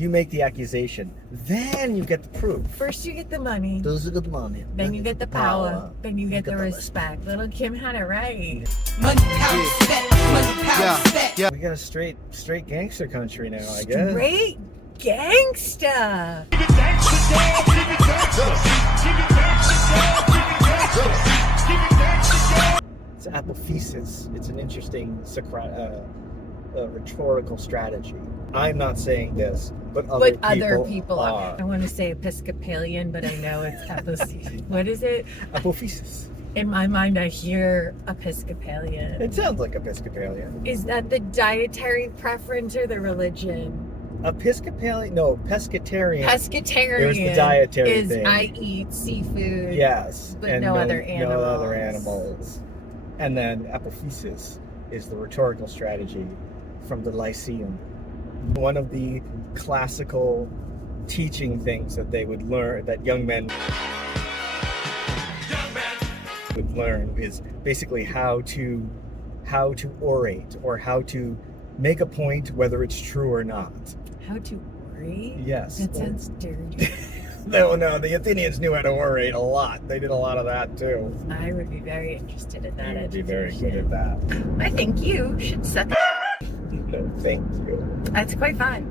you make the accusation. Then you get the proof. First you get the money. Those are the money. Then you get the power. Then you get the respect. Little Kim had it right. Money, power, respect. Money, power, respect. We got a straight gangster country now, I guess. Straight gangsta. It's apophysis. It's an interesting rhetorical strategy. I'm not saying this, but other people are. I want to say Episcopalian, but I know it's apophysis. What is it? Apophysis. In my mind, I hear Episcopalian. It sounds like Episcopalian. Is that the dietary preference or the religion? Episcopalian? No, pescatarian. Pescatarian. It was the dietary thing. I eat seafood. Yes. But no other animals. No other animals. And then apophysis is the rhetorical strategy from the Lyceum. One of the classical teaching things that they would learn, that young men would learn, is basically how to orate, or how to make a point whether it's true or not. How to orate? Yes. That sounds dirty. No, the Athenians knew how to orate a lot. They did a lot of that too. I would be very interested in that. They would be very good at that. I think you should suck. No, thank you. It's quite fun.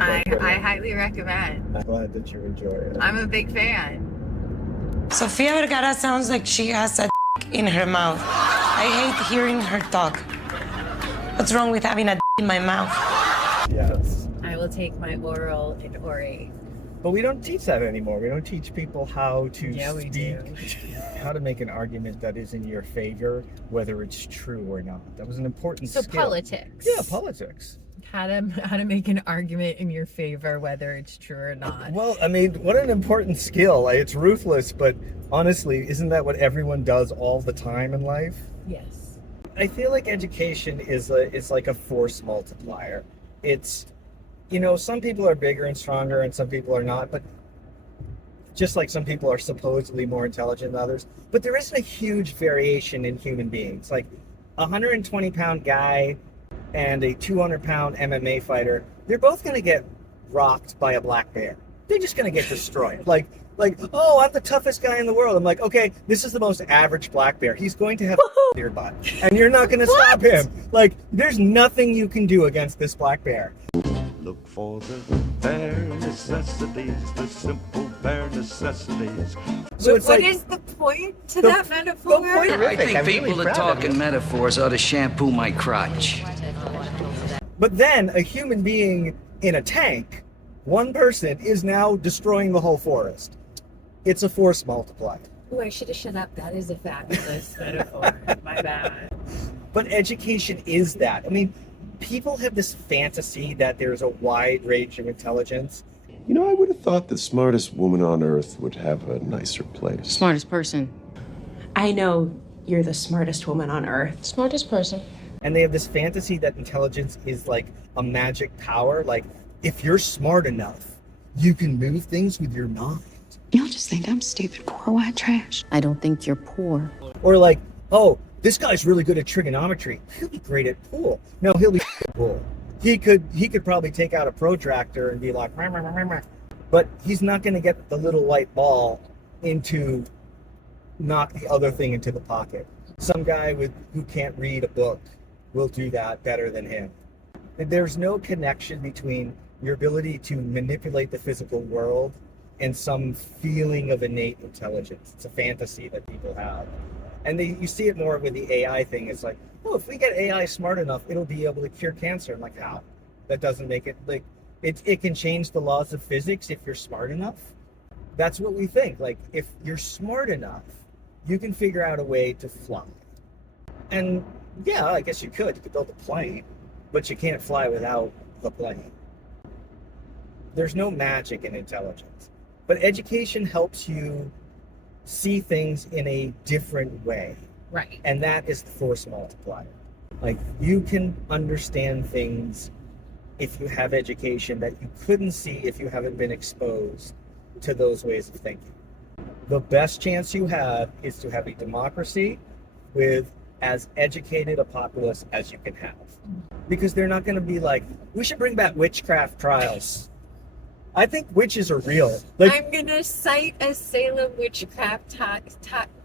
I highly recommend. I'm glad that you enjoy it. I'm a big fan. Sofia Vergara sounds like she has a in her mouth. I hate hearing her talk. What's wrong with having a in my mouth? Yes. I will take my oral and orate. But we don't teach that anymore. We don't teach people how to we speak, do. how to make an argument that is in your favor, whether it's true or not. That was an important skill. So politics. Yeah, politics. How to make an argument in your favor, whether it's true or not. Well, I mean, what an important skill. It's ruthless, but honestly, isn't that what everyone does all the time in life? Yes. I feel like education is like a force multiplier. It's, some people are bigger and stronger and some people are not, but just like some people are supposedly more intelligent than others, but there isn't a huge variation in human beings. Like a 120-pound guy and a 200-pound MMA fighter, they're both going to get rocked by a black bear. They're just going to get destroyed. Like, oh, I'm the toughest guy in the world. I'm like, okay, this is the most average black bear. He's going to have a your butt, and you're not going to stop him. Like, there's nothing you can do against this black bear. Look for the bare necessities, the simple bare necessities. So it's what is the point to that metaphor? I think people that talk in metaphors ought to shampoo my crotch. But then a human being in a tank, one person is now destroying the whole forest. It's a force multiplier. Oh, I should have shut up. That is a fabulous metaphor. My bad. But education is that. I mean, people have this fantasy that there's a wide range of intelligence. I would have thought the smartest woman on earth would have a nicer place. Smartest person. I know you're the smartest woman on earth. Smartest person. And they have this fantasy that intelligence is like a magic power. Like, if you're smart enough, you can move things with your mind. You'll just think I'm stupid, poor white trash. I don't think you're poor. Or like, oh, this guy's really good at trigonometry. He'll be great at pool. No, he'll be at pool. He could probably take out a protractor and be like, rah, rah, rah, rah. But he's not going to get the little white ball into knock the other thing into the pocket. Some guy who can't read a book will do that better than him. There's no connection between your ability to manipulate the physical world and some feeling of innate intelligence. It's a fantasy that people have. And you see it more with the AI thing. It's like, oh, if we get AI smart enough, it'll be able to cure cancer. I'm like, how? That doesn't make it, like, it can change the laws of physics if you're smart enough. That's what we think. Like, if you're smart enough, you can figure out a way to fly. And yeah, I guess you could build a plane, but you can't fly without the plane. There's no magic in intelligence. But education helps you see things in a different way. Right. And that is the force multiplier. Like, you can understand things if you have education that you couldn't see if you haven't been exposed to those ways of thinking. The best chance you have is to have a democracy with as educated a populace as you can have. because they're not going to be like, we should bring back witchcraft trials. I think witches are real. Like, I'm gonna cite a Salem witchcraft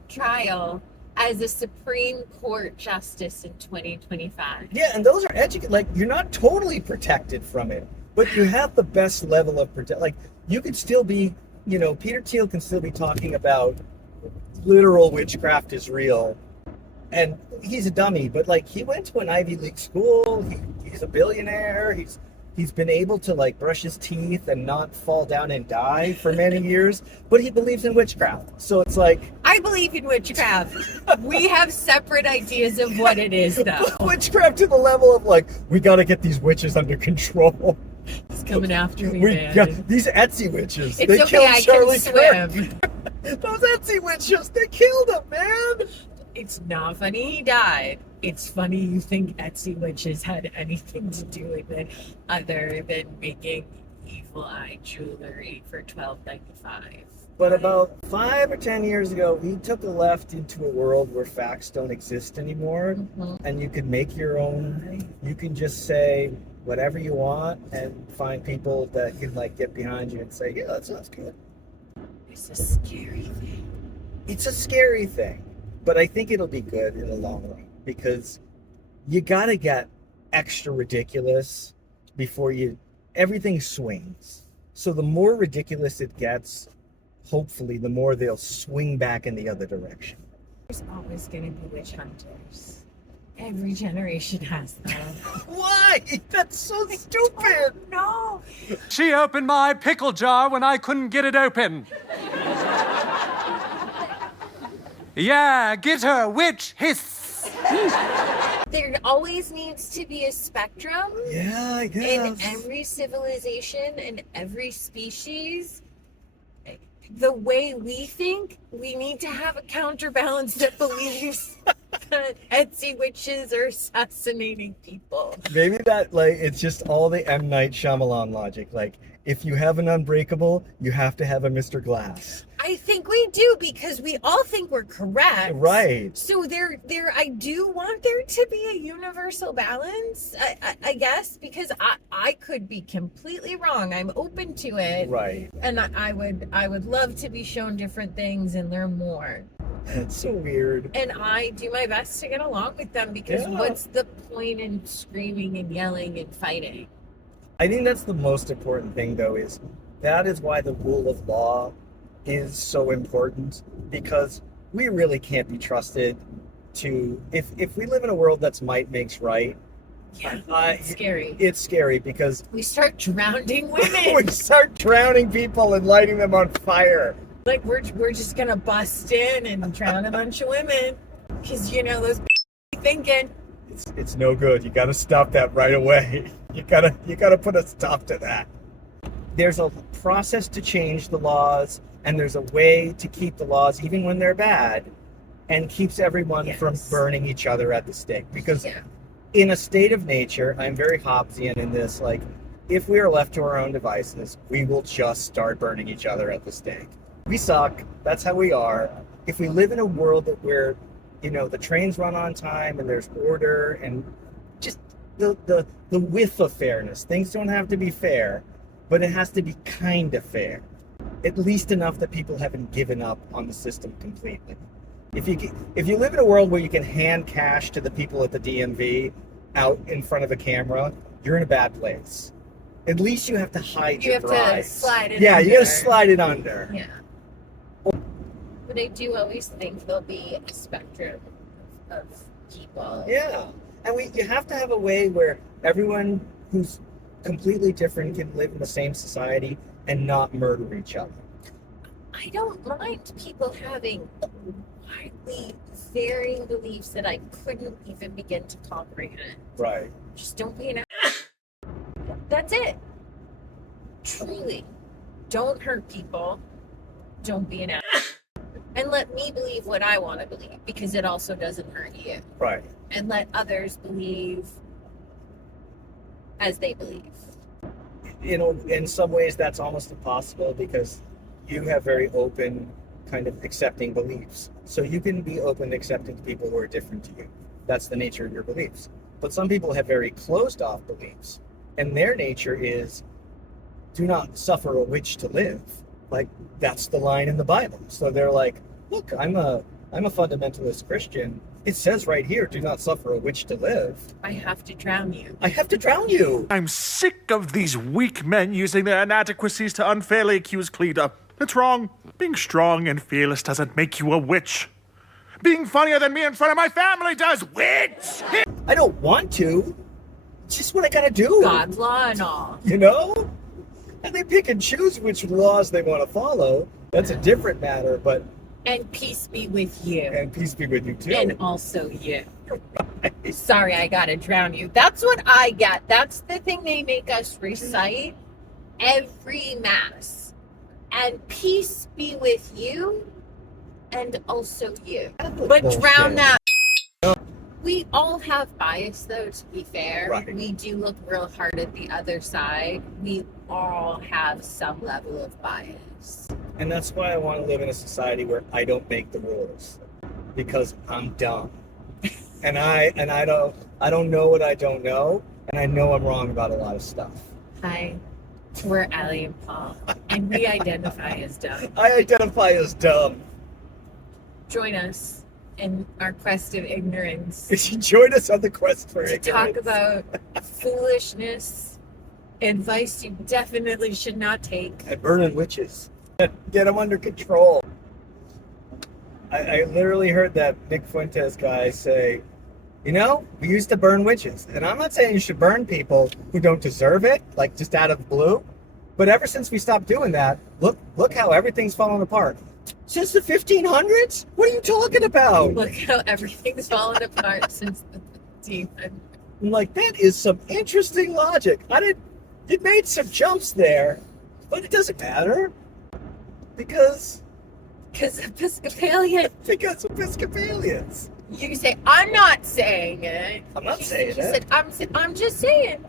trial as a Supreme Court justice in 2025. yeah, and those are educated. Like, you're not totally protected from it, but you have the best level of protect. Like, you could still be, you know, Peter Thiel can still be talking about literal witchcraft is real, and he's a dummy. But like, he went to an Ivy League school. He's a billionaire. He's been able to like brush his teeth and not fall down and die for many years, but he believes in witchcraft. So it's like, I believe in witchcraft. We have separate ideas of what it is, though. witchcraft to the level of like, we got to get these witches under control. He's coming after me, man. These Etsy witches. It's they okay, killed I Charlie can swim. Kirk. Those Etsy witches, they killed him, man. It's not funny he died. It's funny you think Etsy witches had anything to do with it other than making evil eye jewelry for $12.95. But about 5 or 10 years ago, we took a left into a world where facts don't exist anymore, and you can make your own. You can just say whatever you want and find people that can like get behind you and say, yeah, that sounds good. It's a scary thing. It's a scary thing, but I think it'll be good in the long run, because you gotta get extra ridiculous before everything swings. So the more ridiculous it gets, hopefully the more they'll swing back in the other direction. There's always going to be witch hunters. Every generation has them. Why? That's so stupid. No. She opened my pickle jar when I couldn't get it open. Yeah, get her, witch, hiss. There always needs to be a spectrum. Yeah, I guess. In every civilization and every species. The way we think, we need to have a counterbalance that believes that Etsy witches are assassinating people. Maybe that, like, it's just all the M. Night Shyamalan logic. Like, if you have an Unbreakable, you have to have a Mr. Glass. I think we do, because we all think we're correct. Right. So I do want there to be a universal balance, I guess, because I could be completely wrong. I'm open to it. Right. And I would love to be shown different things and learn more. It's so weird. And I do my best to get along with them, because what's the point in screaming and yelling and fighting? I think that's the most important thing, though, that is why the rule of law is so important, because we really can't be trusted to, if we live in a world that's might makes right. Yeah, it's scary. It's scary because we start drowning women. we start drowning people and lighting them on fire. Like we're just gonna bust in and drown a bunch of women, because those thinking. It's no good. You got to stop that right away. You gotta put a stop to that. There's a process to change the laws, and there's a way to keep the laws even when they're bad, and keeps everyone from burning each other at the stake. Because in a state of nature, I'm very Hobbesian in this, like, if we are left to our own devices, we will just start burning each other at the stake. We suck. That's how we are. If we live in a world where, the trains run on time and there's order and just the width of fairness, things don't have to be fair, but it has to be kind of fair. At least enough that people haven't given up on the system completely. If you live in a world where you can hand cash to the people at the DMV out in front of a camera, you're in a bad place. At least you have to hide your bribes. You have to slide it under. Yeah, you gotta slide it under. Yeah. But I do always think there'll be a spectrum of people. Yeah. And you have to have a way where everyone who's completely different can live in the same society and not murder each other. I don't mind people having widely varying beliefs that I couldn't even begin to comprehend. Right. Just don't be an ass. That's it. Truly. Don't hurt people. Don't be an ass. And let me believe what I want to believe, because it also doesn't hurt you. Right. And let others believe as they believe. In some ways that's almost impossible, because you have very open, kind of accepting beliefs. So you can be open, accepting to people who are different to you. That's the nature of your beliefs. But some people have very closed off beliefs, and their nature is, do not suffer a witch to live. Like, that's the line in the Bible. So they're like, look, I'm a fundamentalist Christian. It says right here, do not suffer a witch to live. I have to drown you. I have to drown you. I'm sick of these weak men using their inadequacies to unfairly accuse Cleda. It's wrong. Being strong and fearless doesn't make you a witch. Being funnier than me in front of my family does, witch! I don't want to. It's just what I gotta do. God's law and all. You know? And they pick and choose which laws they want to follow. That's a different matter, but... And peace be with you. And peace be with you, too. And also you. Sorry, I gotta drown you. That's what I get. That's the thing they make us recite every Mass. And peace be with you, and also you. But drown that. We all have bias, though, to be fair. Right. We do look real hard at the other side. We all have some level of bias. And that's why I want to live in a society where I don't make the rules, because I'm dumb, and I don't know what I don't know, and I know I'm wrong about a lot of stuff. Hi, we're Allie and Paul, and we identify as dumb. I identify as dumb. Join us in our quest of ignorance Join us on the quest for to ignorance. talk about foolishness, advice you definitely should not take. And burning witches. Get them under control. I literally heard that Nick Fuentes guy say, you know, we used to burn witches. And I'm not saying you should burn people who don't deserve it, like just out of the blue. But ever since we stopped doing that, look how everything's fallen apart. Since the 1500s? What are you talking about? Look how everything's fallen apart since the 1500s. I'm like, that is some interesting logic. It made some jumps there, but it doesn't matter. Because Episcopalian. Because Episcopalians. You can say, I'm not saying it. I'm not saying You it. said, I'm just saying.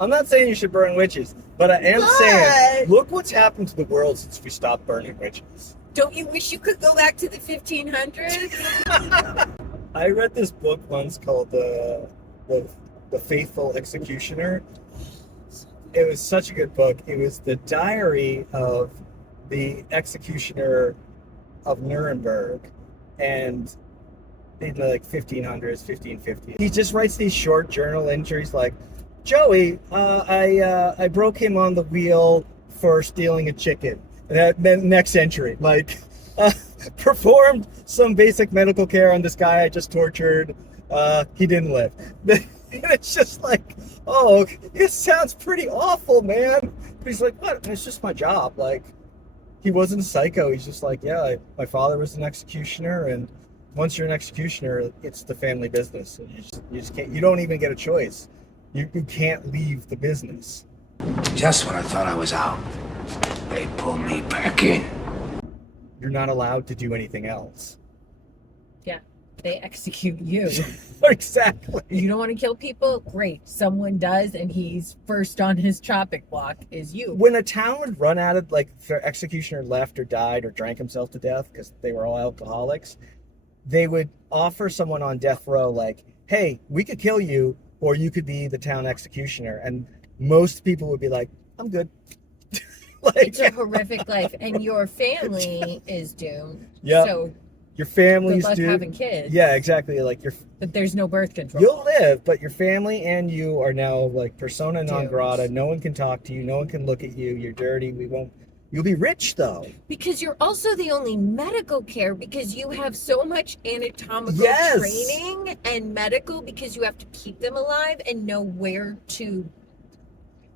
I'm not saying you should burn witches, but I am saying, look what's happened to the world since we stopped burning witches. Don't you wish you could go back to the 1500s? I read this book once called The Faithful Executioner. It was such a good book. It was the diary of the executioner of Nuremberg, and in the 1500s, 1550s. He just writes these short journal entries like, Joey, I broke him on the wheel for stealing a chicken. And then next entry, performed some basic medical care on this guy I just tortured. He didn't live. And it's just like, oh, it sounds pretty awful, man. But he's like, what? It's just my job. Like, he wasn't a psycho. He's just like, yeah, my father was an executioner, and once you're an executioner, it's the family business. And you just can't. You don't even get a choice. You can't leave the business. Just when I thought I was out, they pulled me back in. You're not allowed to do anything else. Yeah, they execute you. Exactly. You don't want to kill people? Great. Someone does, and he's first on his chopping block is you. When a town would run out of, like, their executioner left or died or drank himself to death because they were all alcoholics, they would offer someone on death row, like, hey, we could kill you, or you could be the town executioner. And most people would be like, I'm good. It's a horrific life, and your family is doomed. Yeah. So your family's good luck doomed. having kids. Yeah, exactly. Like, But there's no birth control. you'll live, but your family and you are now like persona non Doomed. grata. No one can talk to you. No one can look at you. You're dirty. You'll be rich though. Because you're also the only medical care, because you have so much anatomical Yes. training and medical, because you have to keep them alive and know where to.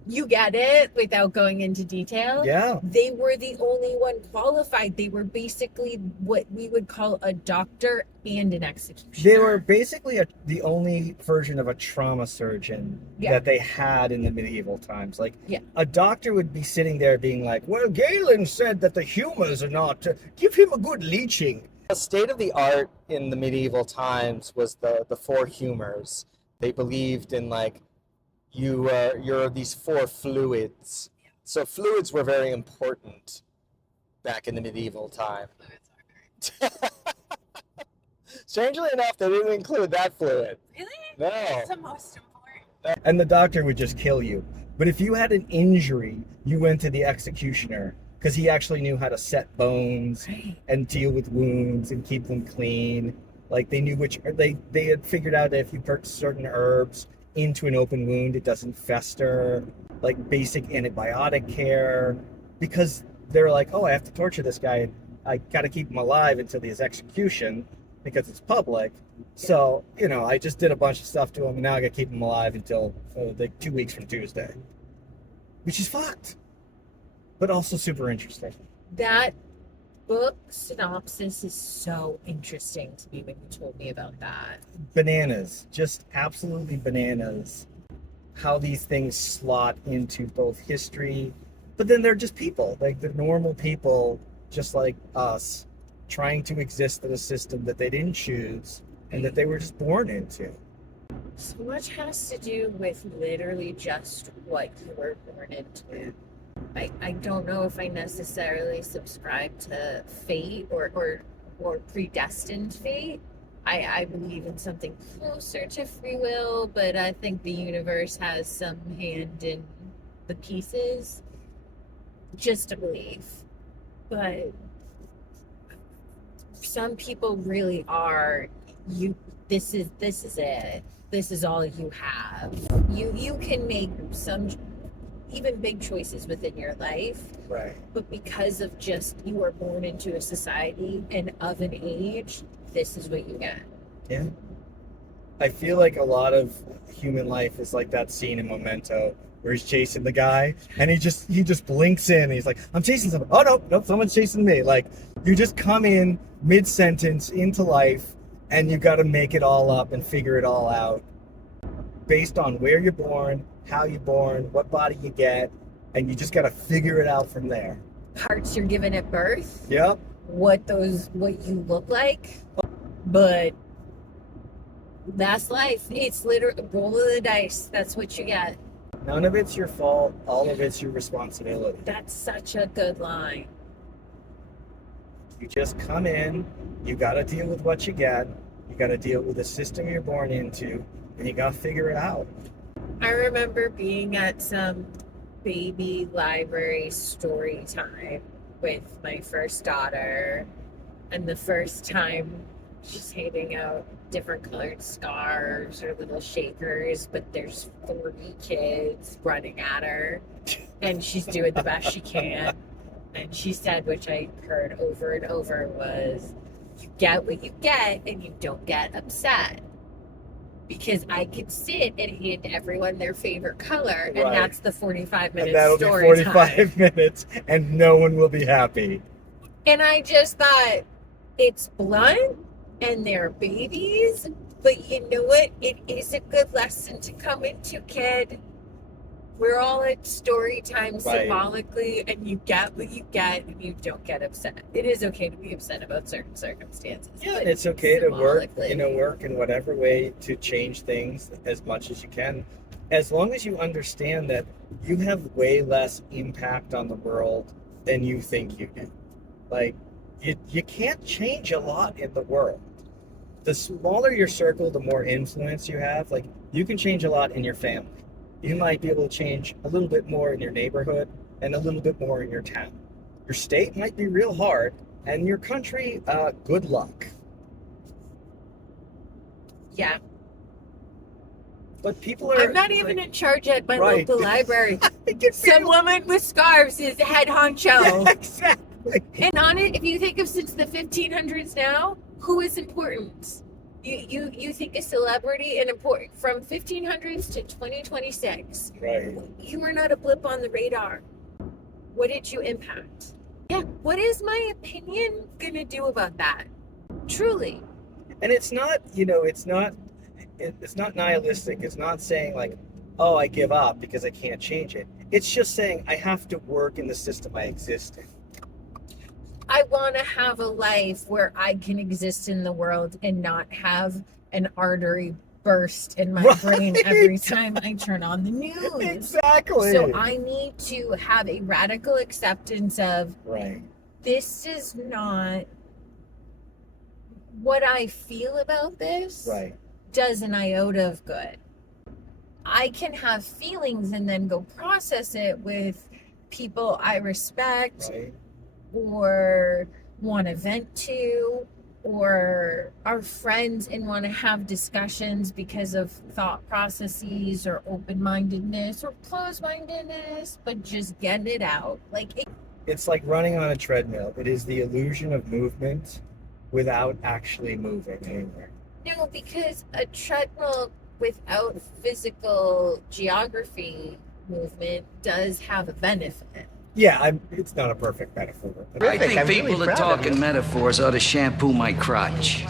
You get it without going into detail. Yeah. They were the only one qualified. They were basically what we would call a doctor and an executioner. They were basically the only version of a trauma surgeon that they had in the medieval times. Like, a doctor would be sitting there being like, well, Galen said that the humors are not, give him a good leeching. The state of the art in the medieval times was the four humors. They believed in, like, you're these four fluids. So fluids were very important back in the medieval time. Strangely enough, they didn't include that fluid. Really? No. That's the most important. And the doctor would just kill you. But if you had an injury, you went to the executioner because he actually knew how to set bones and deal with wounds and keep them clean. Like they knew they had figured out that if you put certain herbs into an open wound, it doesn't fester. Like basic antibiotic care, because they're like, oh, I have to torture this guy. I got to keep him alive until his execution because it's public. So, I just did a bunch of stuff to him, and now I got to keep him alive until like 2 weeks from Tuesday, which is fucked, but also super interesting. That book synopsis is so interesting to me when you told me about that. Bananas, just absolutely bananas. How these things slot into both history, but then they're just people, like they're normal people, just like us, trying to exist in a system that they didn't choose and that they were just born into. So much has to do with literally just what you were born into. I don't know if I necessarily subscribe to fate or predestined fate. I believe in something closer to free will, but I think the universe has some hand in the pieces. Just a belief. But some people really are, this is it. This is all you have. You can make some even big choices within your life. Right. But because of just you were born into a society and of an age, this is what you get. Yeah. I feel like a lot of human life is like that scene in Memento where he's chasing the guy and he just blinks in and he's like, I'm chasing someone. Oh no, someone's chasing me. Like you just come in mid-sentence into life and you got to make it all up and figure it all out based on where you're born, how you're born, what body you get, and you just got to figure it out from there. Parts you're given at birth. Yep. What you look like. But that's life. It's literally roll of the dice. That's what you get. None of it's your fault. All of it's your responsibility. That's such a good line. You just come in, you got to deal with what you get, you got to deal with the system you're born into, and you got to figure it out. I remember being at some baby library story time with my first daughter, and the first time she's handing out different colored scarves or little shakers, but there's 40 kids running at her and she's doing the best she can. And she said, which I heard over and over, was you get what you get and you don't get upset. Because I could sit and hand everyone their favorite color, and Right. that's the 45 minutes And that'll story be 45 time. minutes and no one will be happy. And I just thought, it's blunt and they're babies, but you know what? It is a good lesson to come into, kid. We're all at story time Right. symbolically, and you get what you get and you don't get upset. It is okay to be upset about certain circumstances. Yeah, but and it's okay to work, symbolically. work in whatever way to change things as much as you can. As long as you understand that you have way less impact on the world than you think you do. Like, you can't change a lot in the world. The smaller your circle, the more influence you have. Like, you can change a lot in your family. You might be able to change a little bit more in your neighborhood and a little bit more in your town. Your state might be real hard, and your country, good luck. Yeah. But people are... I'm not even in charge at my Right. local library. I can feel- Some woman with scarves is head honcho. Yeah, exactly. And on it, if you think of since the 1500s now, who is important? You think a celebrity and important from 1500s to 2026. Right. You were not a blip on the radar. What did you impact? Yeah, what is my opinion gonna do about that? Truly. And it's not, it's not nihilistic. It's not saying like, oh, I give up because I can't change it. It's just saying I have to work in the system I exist in. I want to have a life where I can exist in the world and not have an artery burst in my brain every time I turn on the news. Exactly. So I need to have a radical acceptance of Right. this is not what I feel about this Right. does an iota of good. I can have feelings and then go process it with people I respect Right. or want to vent to, or are friends and want to have discussions because of thought processes or open-mindedness or closed-mindedness, but just getting it out. It's like running on a treadmill. It is the illusion of movement without actually moving anywhere. No, because a treadmill without physical geography movement does have a benefit. Yeah, it's not a perfect metaphor. I think people that talk in metaphors ought to shampoo my crotch.